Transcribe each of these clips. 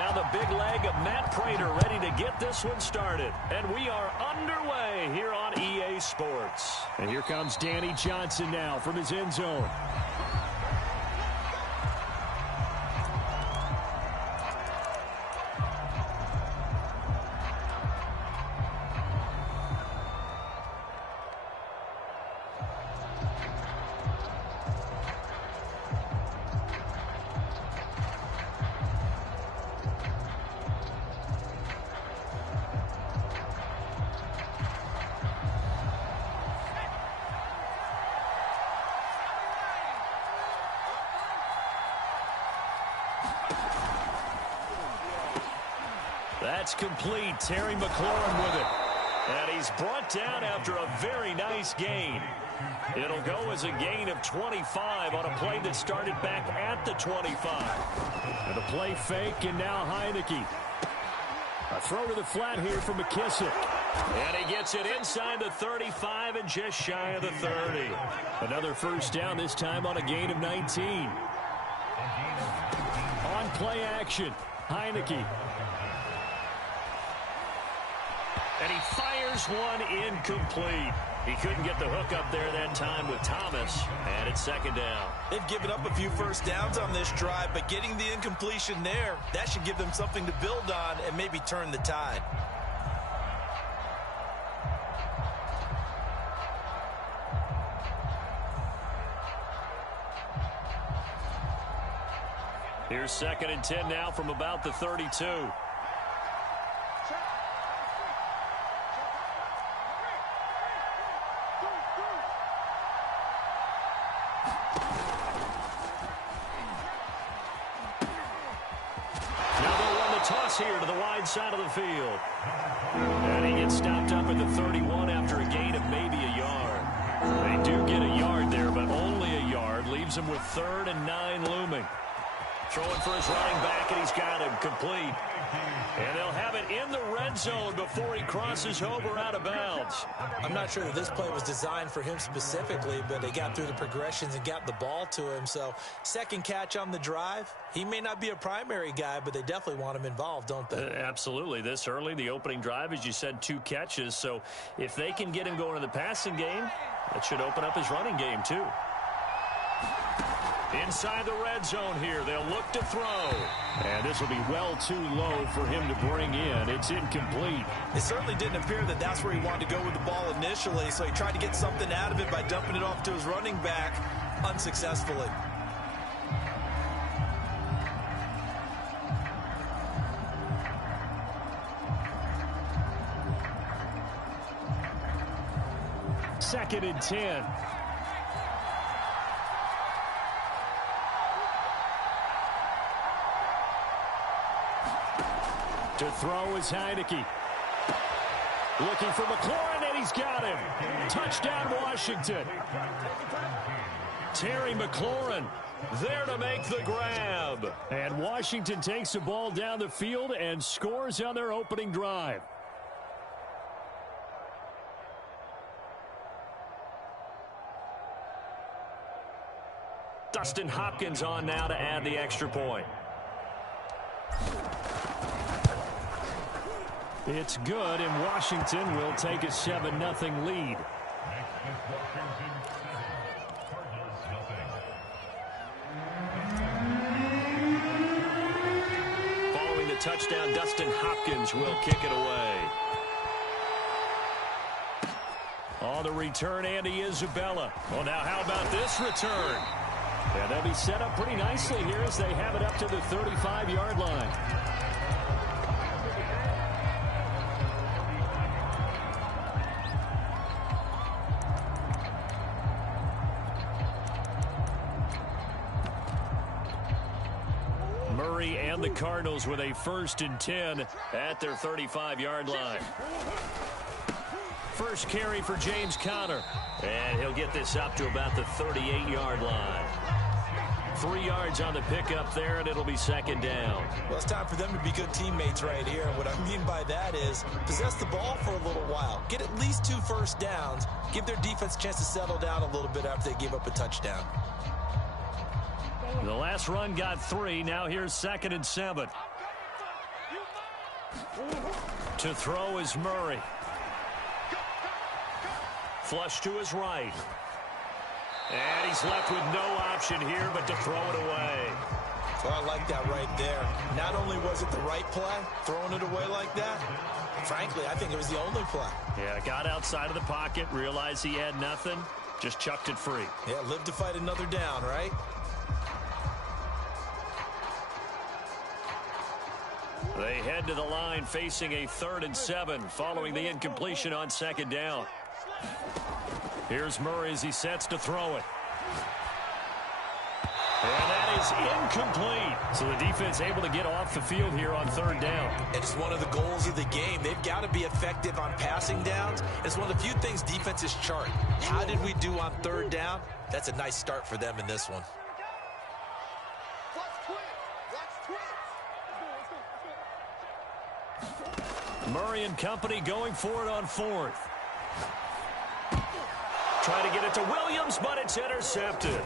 Now the big leg of Matt Prater ready to get this one started. And we are underway here on EA Sports. And here comes Danny Johnson now from his end zone. That's complete. Terry McLaurin with it. And he's brought down after a very nice gain. It'll go as a gain of 25 on a play that started back at the 25. And a play fake, and now Heineke. A throw to the flat here for McKissick. And he gets it inside the 35 and just shy of the 30. Another first down, this time on a gain of 19. On play action, Heineke. And he fires one incomplete. He couldn't get the hook up there that time with Thomas. And it's second down. They've given up a few first downs on this drive, but getting the incompletion there, that should give them something to build on and maybe turn the tide. Here's 2nd and 10 now from about the 32. Here to the wide side of the field. And he gets stopped up at the 31 after a gain of maybe a yard. They do get a yard there, but only a yard. Leaves him with 3rd and 9 looming. Throwing for his running back, and he's got him complete. And they'll have it in the red zone before he crosses over out of bounds. I'm not sure that this play was designed for him specifically, but they got through the progressions and got the ball to him. So, second catch on the drive. He may not be a primary guy, but they definitely want him involved, don't they? Absolutely. This early, the opening drive, as you said, 2 catches. So, if they can get him going in the passing game, that should open up his running game, too. Inside the red zone here, they'll look to throw. And this will be well too low for him to bring in. It's incomplete. It certainly didn't appear that that's where he wanted to go with the ball initially, so he tried to get something out of it by dumping it off to his running back unsuccessfully. Second and 10. To throw is Heineke. Looking for McLaurin, and he's got him. Touchdown, Washington. Terry McLaurin there to make the grab. And Washington takes the ball down the field and scores on their opening drive. Dustin Hopkins on now to add the extra point. It's good, and Washington will take a 7-0 lead. Following the touchdown, Dustin Hopkins will kick it away. On the return, Andy Isabella. Well, now how about this return? And they'll be set up pretty nicely here as they have it up to the 35-yard line. Murray and the Cardinals with a 1st and 10 at their 35-yard line. First carry for James Conner. And he'll get this up to about the 38-yard line. 3 yards on the pickup there, and it'll be 2nd down. Well, it's time for them to be good teammates right here. And what I mean by that is possess the ball for a little while. Get at least 2 first downs. Give their defense a chance to settle down a little bit after they give up a touchdown. The last run got 3. Now here's 2nd and 7. To throw is Murray. Flush to his right. And he's left with no option here but to throw it away. Well, I like that right there. Not only was it the right play, throwing it away like that, frankly, I think it was the only play. Yeah, got outside of the pocket, realized he had nothing, just chucked it free. Yeah, live to fight another down, right? They head to the line facing a 3rd and 7 following the incompletion on 2nd down. Here's Murray as he sets to throw it. And that is incomplete. So the defense able to get off the field here on 3rd down. It's one of the goals of the game. They've got to be effective on passing downs. It's one of the few things defenses chart. How did we do on 3rd down? That's a nice start for them in this one. Murray and company going for it on 4th. Trying to get it to Williams, but it's intercepted.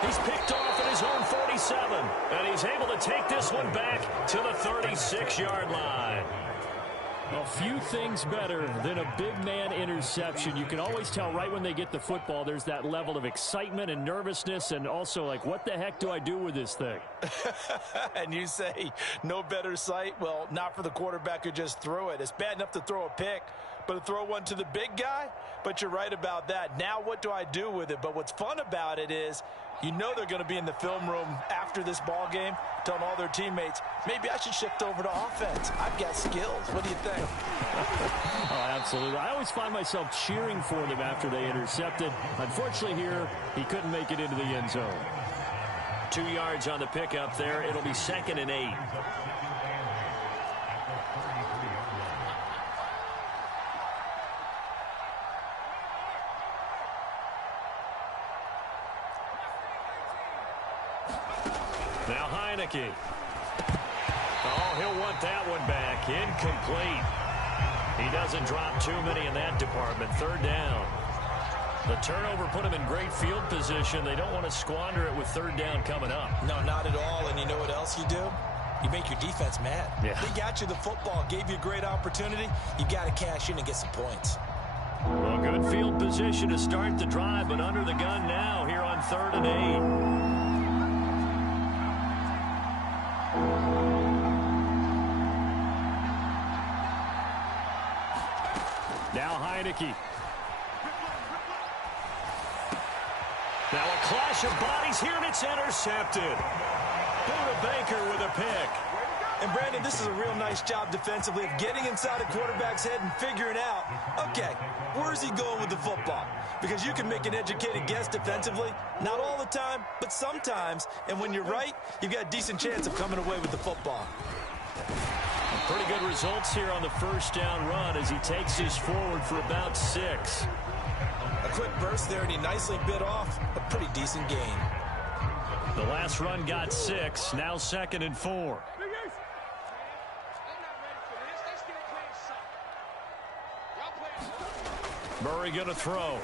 He's picked off at his own 47, and he's able to take this one back to the 36-yard line. A few things better than a big man interception. You can always tell right when they get the football, there's that level of excitement and nervousness, and also like, what the heck do I do with this thing? And you say, no better sight? Well, not for the quarterback who just threw it. It's bad enough to throw a pick, but to throw one to the big guy? But you're right about that. Now what do I do with it? But what's fun about it is, you know they're going to be in the film room after this ball game telling all their teammates, maybe I should shift over to offense. I've got skills. What do you think? Oh, absolutely. I always find myself cheering for them after they intercepted. Unfortunately here, he couldn't make it into the end zone. 2 yards on the pickup there. It'll be 2nd and 8. Now Heineke. Oh, he'll want that one back. Incomplete. He doesn't drop too many in that department. 3rd down. The turnover put him in great field position. They don't want to squander it with 3rd down coming up. No, not at all. And you know what else you do? You make your defense mad. Yeah. They got you the football, gave you a great opportunity. You got to cash in and get some points. Well, good field position to start the drive, but under the gun now here on 3rd and 8. Now Heineke. Now a clash of bodies here, and it's intercepted. Buda Baker with a pick. And, Brandon, this is a real nice job defensively of getting inside a quarterback's head and figuring out, okay, where's he going with the football? Because you can make an educated guess defensively, not all the time, but sometimes. And when you're right, you've got a decent chance of coming away with the football. Pretty good results here on the 1st down run as he takes this forward for about 6. A quick burst there, and he nicely bit off a pretty decent gain. The last run got 6, now 2nd and 4. Murray going to throw.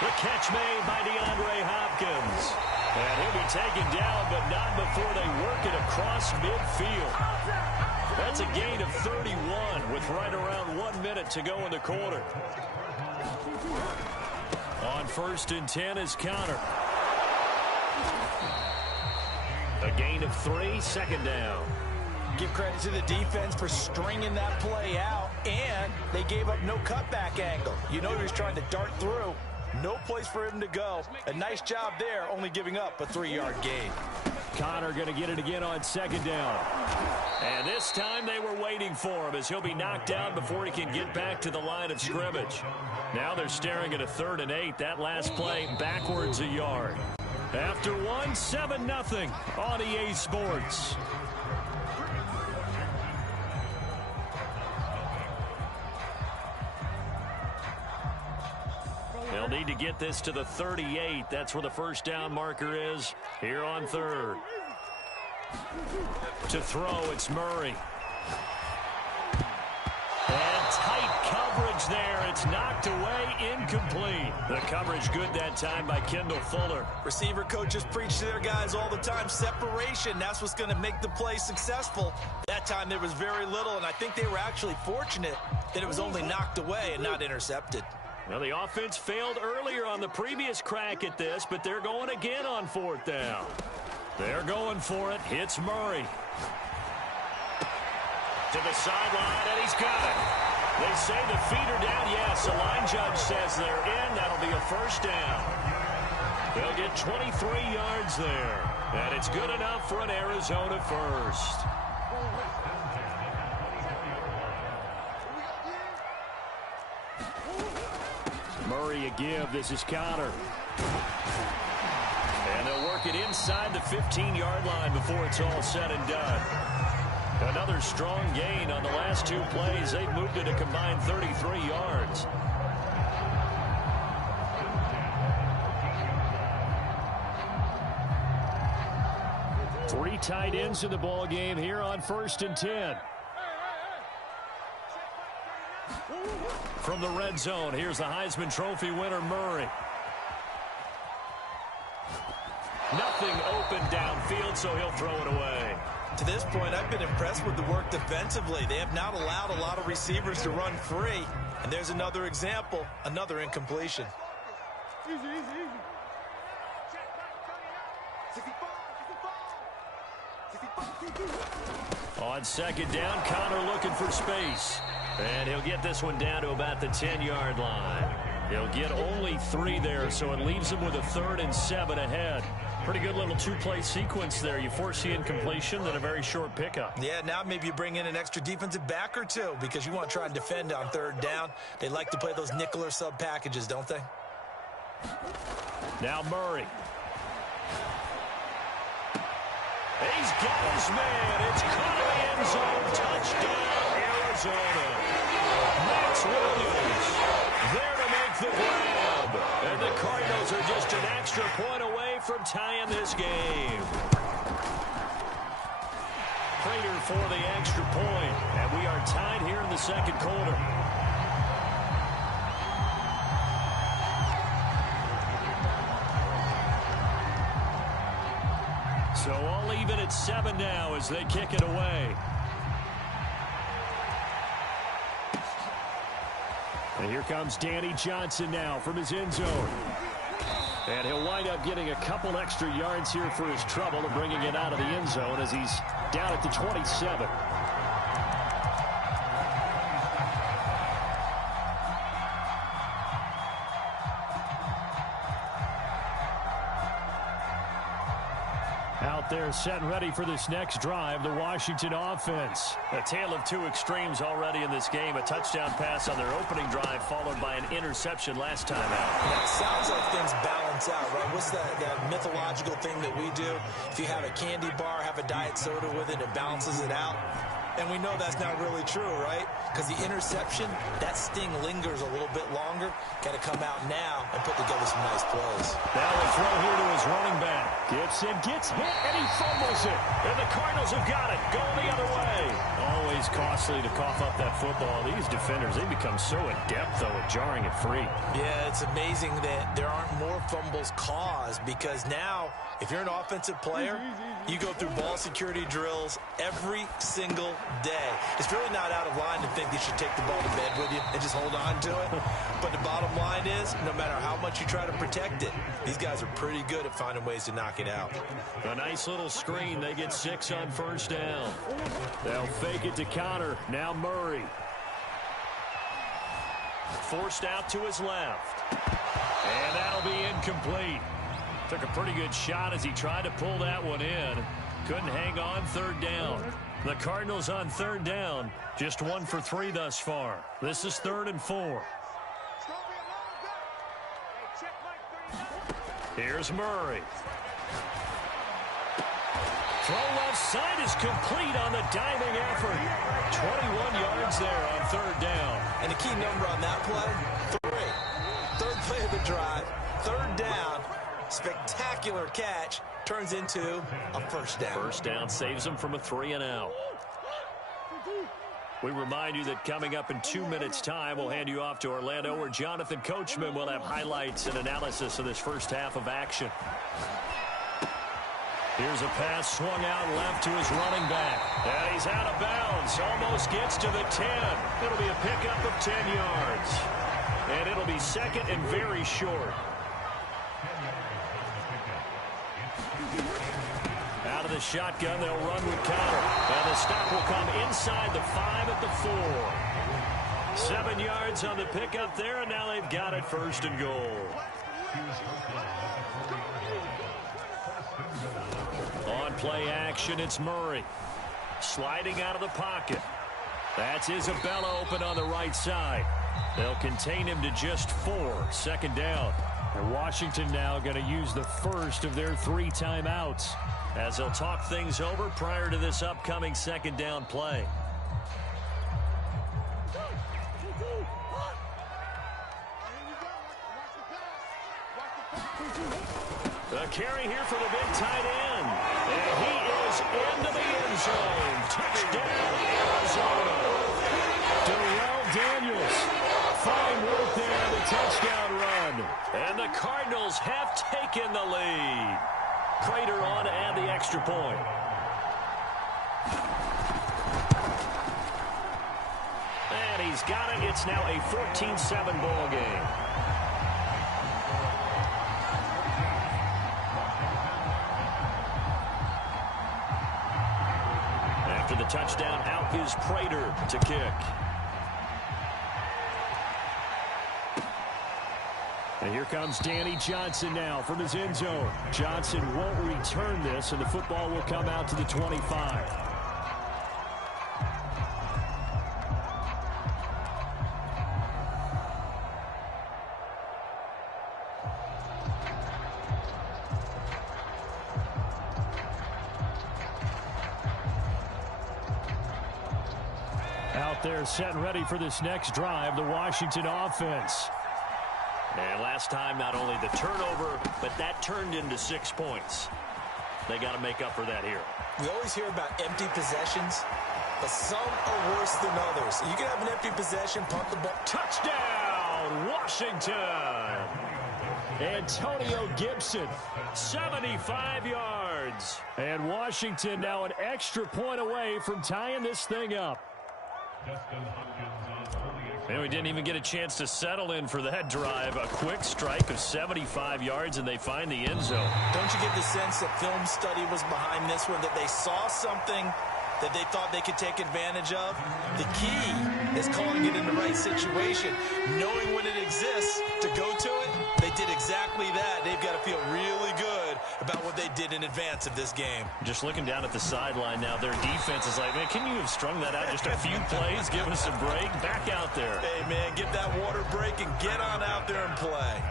The catch made by DeAndre Hopkins. And he'll be taken down, but not before they work it across midfield. That's a gain of 31 with right around 1 minute to go in the quarter. On 1st and 10 is Connor. A gain of 3, 2nd down. Give credit to the defense for stringing that play out, and they gave up no cutback angle. You know he was trying to dart through. No place for him to go. A nice job there, only giving up a 3-yard gain. Connor going to get it again on 2nd down. And this time they were waiting for him as he'll be knocked down before he can get back to the line of scrimmage. Now they're staring at a 3rd and 8. That last play backwards a yard. After 1, 7-0 on EA Sports. They'll need to get this to the 38. That's where the 1st down marker is here on 3rd. To throw, it's Murray. And tight coverage there. It's knocked away incomplete. The coverage good that time by Kendall Fuller. Receiver coaches preach to their guys all the time. Separation, that's what's going to make the play successful. That time there was very little, and I think they were actually fortunate that it was only knocked away and not intercepted. Well, the offense failed earlier on the previous crack at this, but they're going again on 4th down. They're going for it. Hits Murray. To the sideline, and he's got it. They say the feet are down. Yes, the line judge says they're in. That'll be a first down. They'll get 23 yards there. And it's good enough for an Arizona first. Murray a give. This is Connor. And they'll work it inside the 15-yard line before it's all said and done. Another strong gain on the last 2 plays. They've moved it a combined 33 yards. Three tight ends in the ball game here on 1st and 10. From the red zone, here's the Heisman Trophy winner, Murray. Nothing open downfield, so he'll throw it away. To this point, I've been impressed with the work defensively. They have not allowed a lot of receivers to run free. And there's another example, another incompletion. On 2nd down, Connor looking for space. And he'll get this one down to about the 10-yard line. He'll get only 3 there, so it leaves him with a 3rd and 7 ahead. Pretty good little 2-play sequence there. You force the incompletion, then a very short pickup. Yeah, now maybe you bring in an extra defensive back or 2 because you want to try and defend on 3rd down. They like to play those nickel or sub packages, don't they? Now Murray. He's got his man. It's caught in the end zone. Touchdown, Arizona. Max Williams there to make the grab. And the Cardinals are just an extra point away from tying this game. Prater for the extra point. And we are tied here in the 2nd quarter. So all even at 7 now as they kick it away. And here comes Danny Johnson now from his end zone. And he'll wind up getting a couple extra yards here for his trouble and bringing it out of the end zone as he's down at the 27. Out there set and ready for this next drive, the Washington offense. A tale of 2 extremes already in this game. A touchdown pass on their opening drive followed by an interception last time out. Yeah, it sounds like things balance out, right? What's that mythological thing that we do? If you have a candy bar, have a diet soda with it, it balances it out. And we know that's not really true, right? Because the interception, that sting lingers a little bit longer. Got to come out now and put together some nice plays. Now a throw here to his running back. Gibson gets hit, and he fumbles it. And the Cardinals have got it. Going the other way. Always costly to cough up that football. These defenders, they become so adept, though, at jarring it free. Yeah, it's amazing that there aren't more fumbles caused because now, if you're an offensive player, you go through ball security drills every single day. It's really not out of line to think you should take the ball to bed with you and just hold on to it. But the bottom line is, no matter how much you try to protect it, these guys are pretty good at finding ways to knock it out. A nice little screen. They get 6 on 1st down. They'll fake it to Connor. Now Murray. Forced out to his left. And that'll be incomplete. Took a pretty good shot as he tried to pull that one in. Couldn't hang on 3rd down. The Cardinals on 3rd down. Just 1 for 3 thus far. This is 3rd and 4. Here's Murray. Throw left side is complete on the diving effort. 21 yards there on 3rd down. And the key number on that play, 3. 3rd play of the drive, 3rd down. Spectacular catch turns into a 1st down. 1st down saves them from a 3 and out. We remind you that coming up in 2 minutes' time, we'll hand you off to Orlando, where Jonathan Coachman will have highlights and analysis of this first half of action. Here's a pass swung out left to his running back. And he's out of bounds. Almost gets to the 10. It'll be a pickup of 10 yards. And it'll be second and very short. Out of the shotgun, they'll run with Connor. And the stop will come inside the 5 at the 4. 7 yards on the pickup there, and now they've got it first and goal. On play action, it's Murray. Sliding out of the pocket. That's Isabella open on the right side. They'll contain him to just 4. Second down. And Washington now going to use the first of their 3 timeouts, as they'll talk things over prior to this upcoming second down play. The carry here for the big tight end. And he is into the end zone. Touchdown, Arizona. Darrell Daniels. Fine work there on the touchdown run. And the Cardinals have taken the lead. Prater on to add the extra point. And he's got it. It's now a 14-7 ball game. After the touchdown, out is Prater to kick. And here comes Danny Johnson now from his end zone. Johnson won't return this, and the football will come out to the 25. Out there set and ready for this next drive, the Washington offense. And last time, not only the turnover, but that turned into 6 points. They got to make up for that here. We always hear about empty possessions, but some are worse than others. You can have an empty possession, punt the ball. Touchdown, Washington! Antonio Gibson, 75 yards. And Washington now an extra point away from tying this thing up. And we didn't even get a chance to settle in for that drive. A quick strike of 75 yards, and they find the end zone. Don't you get the sense that film study was behind this one, that they saw something that they thought they could take advantage of? The key is calling it in the right situation, knowing when it exists to go to it. They did exactly that. They've got to feel really good about what they did in advance of this game. Just looking down at the sideline now, their defense is like, man, can you have strung that out just a few plays, give us a break? Back out there. Hey, man, get that water break and get on out there and play.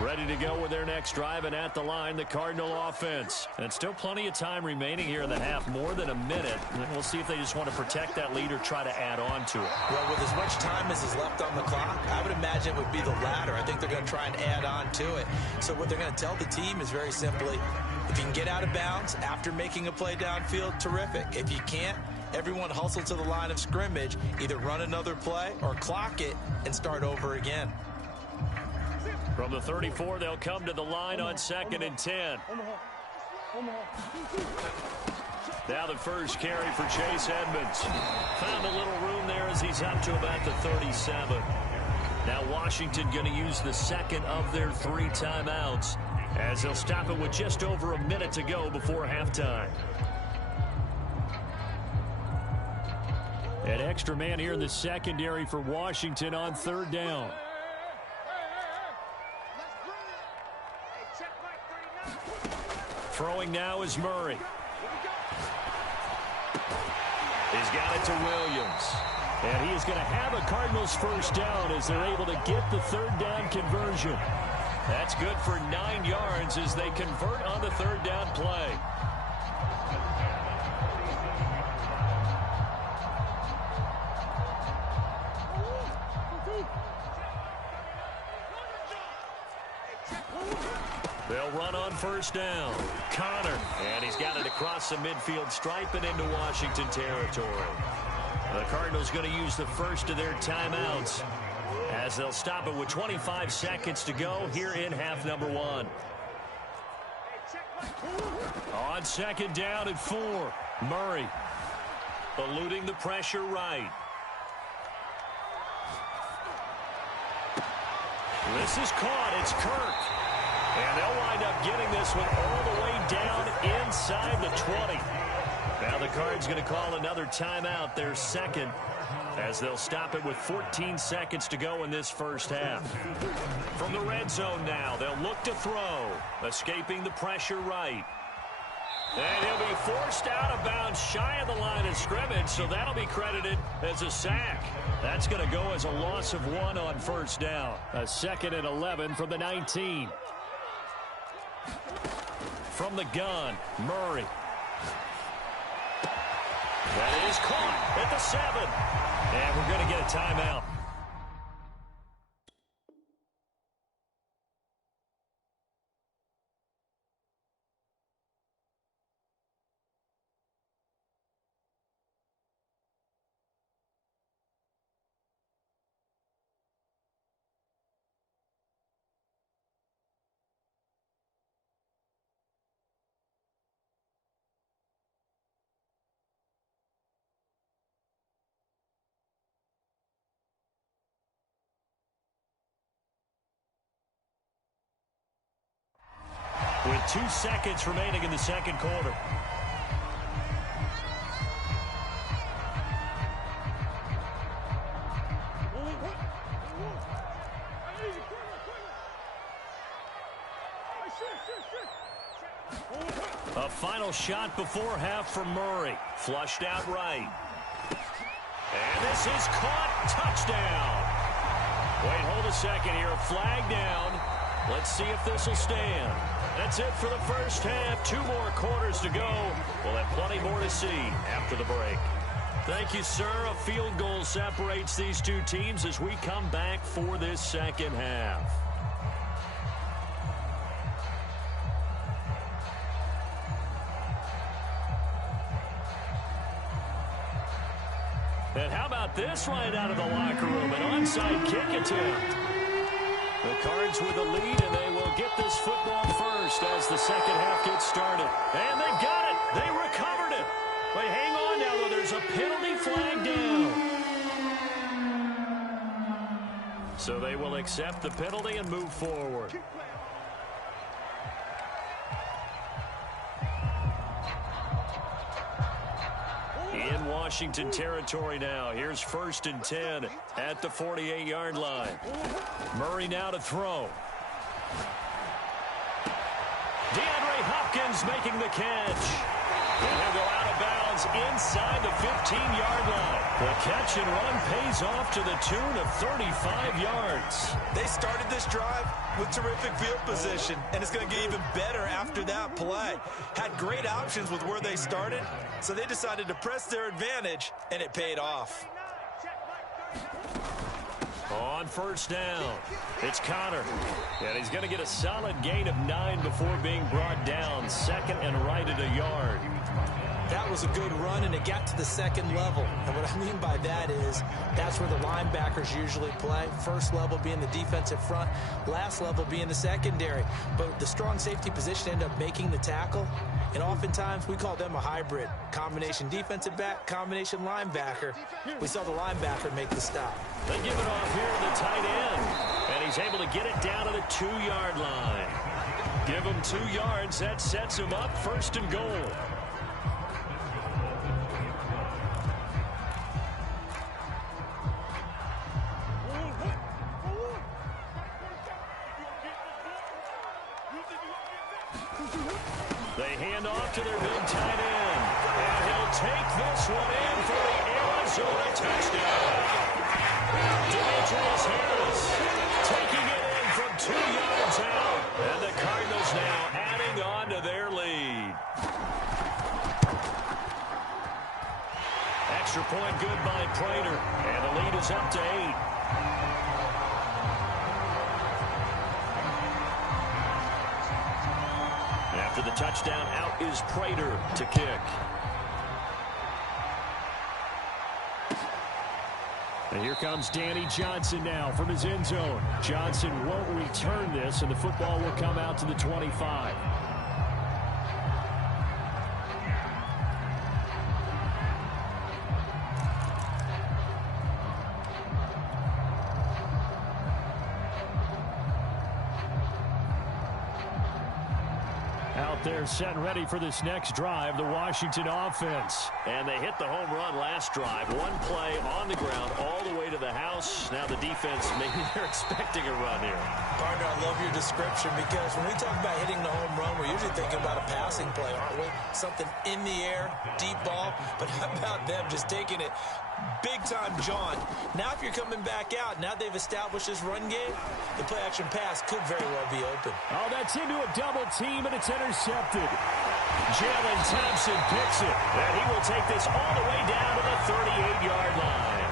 Ready to go with their next drive, and at the line, the Cardinal offense. And still plenty of time remaining here in the half, more than a minute. And we'll see if they just want to protect that lead or try to add on to it. Well, with as much time as is left on the clock, I would imagine it would be the latter. I think they're going to try and add on to it. So what they're going to tell the team is very simply, if you can get out of bounds after making a play downfield, terrific. If you can't, everyone hustle to the line of scrimmage, either run another play or clock it and start over again. From the 34, they'll come to the line on 2nd and 10. Now the first carry for Chase Edmonds. Found a little room there as he's up to about the 37. Now Washington going to use the second of their 3 timeouts, as they'll stop it with just over a minute to go before halftime. An extra man here in the secondary for Washington on 3rd down. Throwing now is Murray. He's got it to Williams. And he is going to have a Cardinals first down as they're able to get the 3rd down conversion. That's good for 9 yards as they convert on the 3rd down play. They'll run on first down. Connor. And he's got it across the midfield stripe and into Washington territory. The Cardinals going to use the first of their timeouts as they'll stop it with 25 seconds to go here in half number 1. On second down at 4. Murray eluding the pressure right. This is caught. It's Kirk. And they'll wind up getting this one all the way down inside the 20. Now the Cards going to call another timeout, their second, as they'll stop it with 14 seconds to go in this first half. From the red zone now, they'll look to throw. Escaping the pressure right. And he'll be forced out of bounds shy of the line of scrimmage, so that'll be credited as a sack. That's going to go as a loss of 1 on first down. A 2nd and 11 from the 19. From the gun, Murray. That is caught at the 7. And we're going to get a timeout. With 2 seconds remaining in the second quarter. A final shot before half from Murray. Flushed out right. And this is caught. Touchdown. Wait, hold a second here. Flag down. Let's see if this will stand. That's it for the first half. 2 more quarters to go. We'll have plenty more to see after the break. Thank you, sir. A field goal separates these two teams as we come back for this second half. And how about this right out of the locker room? An onside kick attempt. The Cards with the lead, and they will get this football first as the second half gets started. And they've got it. They recovered it. But hang on now, though. There's a penalty flag down. So they will accept the penalty and move forward. In Washington territory now. Here's 1st and 10 at the 48-yard line. Murray now to throw. DeAndre Hopkins making the catch. And he'll go out of bounds inside the 15-yard line. The catch and run pays off to the tune of 35 yards. They started this drive with terrific field position, and it's going to get even better after that play. Had great options with where they started, so they decided to press their advantage, and it paid off. On first down, it's Connor. And he's going to get a solid gain of 9 before being brought down. 2nd and right at a yard. That was a good run, and it got to the second level. And what I mean by that is that's where the linebackers usually play. First level being the defensive front, last level being the secondary. But the strong safety position ended up making the tackle. And oftentimes we call them a hybrid. Combination defensive back, combination linebacker. We saw the linebacker make the stop. They give it off here to the tight end. And he's able to get it down to the 2-yard line. Give him 2 yards. That sets him up 1st and goal. They hand off to their big tight end. And he'll take this one in for the Arizona touchdown. Demetrius Harris taking it in from 2 yards out. And the Cardinals now adding on to their lead. Extra point good by Prater. And the lead is up to 8. After the touchdown, out is Prater to kick. And here comes Danny Johnson now from his end zone. Johnson won't return this, and the football will come out to the 25. They're set and ready for this next drive, the Washington offense. And they hit the home run last drive. One play on the ground all the way to the house. Now the defense, maybe they're expecting a run here. Partner, I love your description because when we talk about hitting the home run, we're usually thinking about a passing play, aren't we? Something in the air, deep ball. But how about them just taking it big time, John? Now if you're coming back out, now they've established this run game, the play-action pass could very well be open. Oh, that's into a double team, and it's intercepted. Jalen Thompson picks it, and he will take this all the way down to the 38-yard line.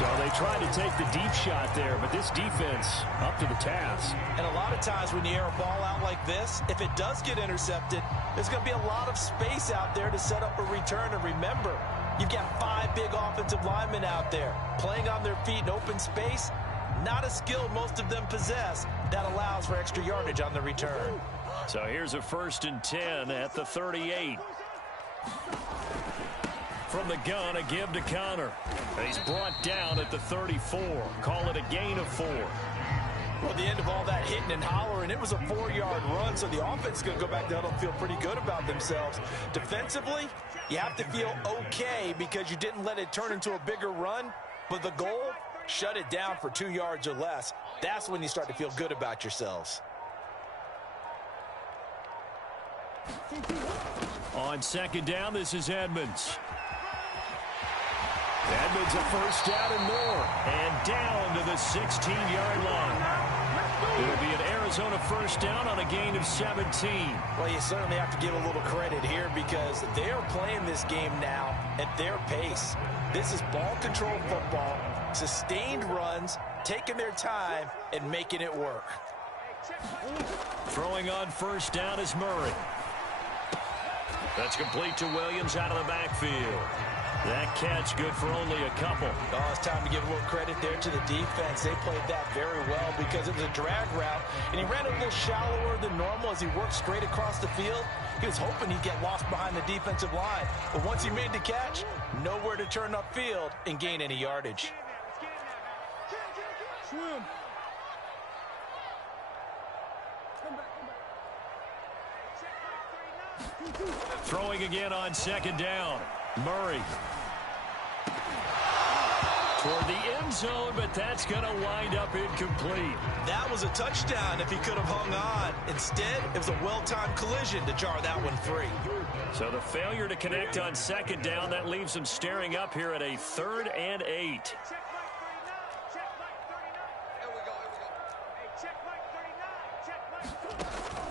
So they tried to take the deep shot there, but this defense up to the task. And a lot of times when you air a ball out like this, if it does get intercepted, there's going to be a lot of space out there to set up a return. And remember, you've got 5 big offensive linemen out there playing on their feet in open space. Not a skill most of them possess that allows for extra yardage on the return. So here's a 1st and 10 at the 38. From the gun, a give to Connor. And he's brought down at the 34. Call it a gain of 4. Well, the end of all that hitting and hollering, it was a 4-yard run, so the offense is going to go back down and feel pretty good about themselves. Defensively, you have to feel okay because you didn't let it turn into a bigger run, but the goal, shut it down for 2 yards or less. That's when you start to feel good about yourselves. On 2nd down, this is Edmonds. Edmonds a 1st down and more. And down to the 16-yard line. It'll be an Arizona 1st down on a gain of 17. Well, you certainly have to give a little credit here because they are playing this game now at their pace. This is ball control football, sustained runs, taking their time, and making it work. Throwing on 1st down is Murray. That's complete to Williams out of the backfield. That catch good for only a couple. Oh, it's time to give a little credit there to the defense. They played that very well because it was a drag route, and he ran a little shallower than normal as he worked straight across the field. He was hoping he'd get lost behind the defensive line. But once he made the catch, nowhere to turn upfield and gain any yardage. Throwing again on 2nd down. Murray. Toward the end zone, but that's going to wind up incomplete. That was a touchdown if he could have hung on. Instead, it was a well-timed collision to jar that one free. So the failure to connect on 2nd down, that leaves him staring up here at a 3rd and 8.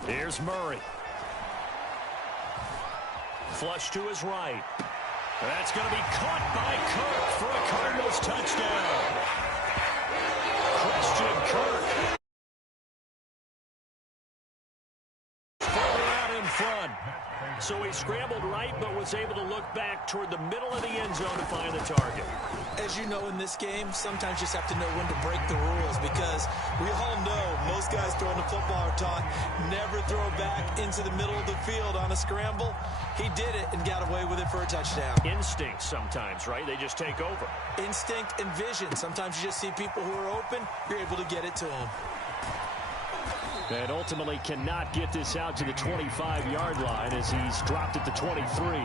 Here's Murray. Flush to his right. That's going to be caught by Kirk for a Cardinals touchdown. Christian Kirk. Further out in front. So he scrambled right, but was able to look back toward the middle of the end zone to find the target. As you know, in this game, sometimes you just have to know when to break the rules because we all know most guys throwing the football are taught never throw back into the middle of the field on a scramble. He did it and got away with it for a touchdown. Instinct sometimes, right? They just take over. Instinct and vision. Sometimes you just see people who are open, you're able to get it to them. And ultimately cannot get this out to the 25-yard line as he's dropped at the 23.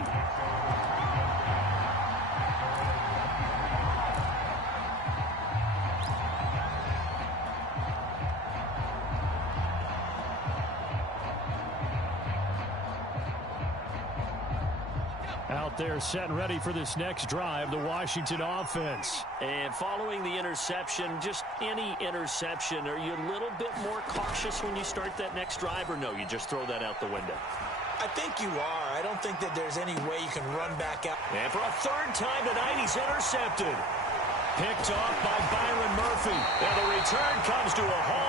Out there set and ready for this next drive, the Washington offense. And following the interception, just any interception, are you a little bit more cautious when you start that next drive, or no, you just throw that out the window? I think you are. I don't think that there's any way you can run back out. And for a 3rd time tonight, he's intercepted. Picked off by Byron Murphy. And the return comes to a halt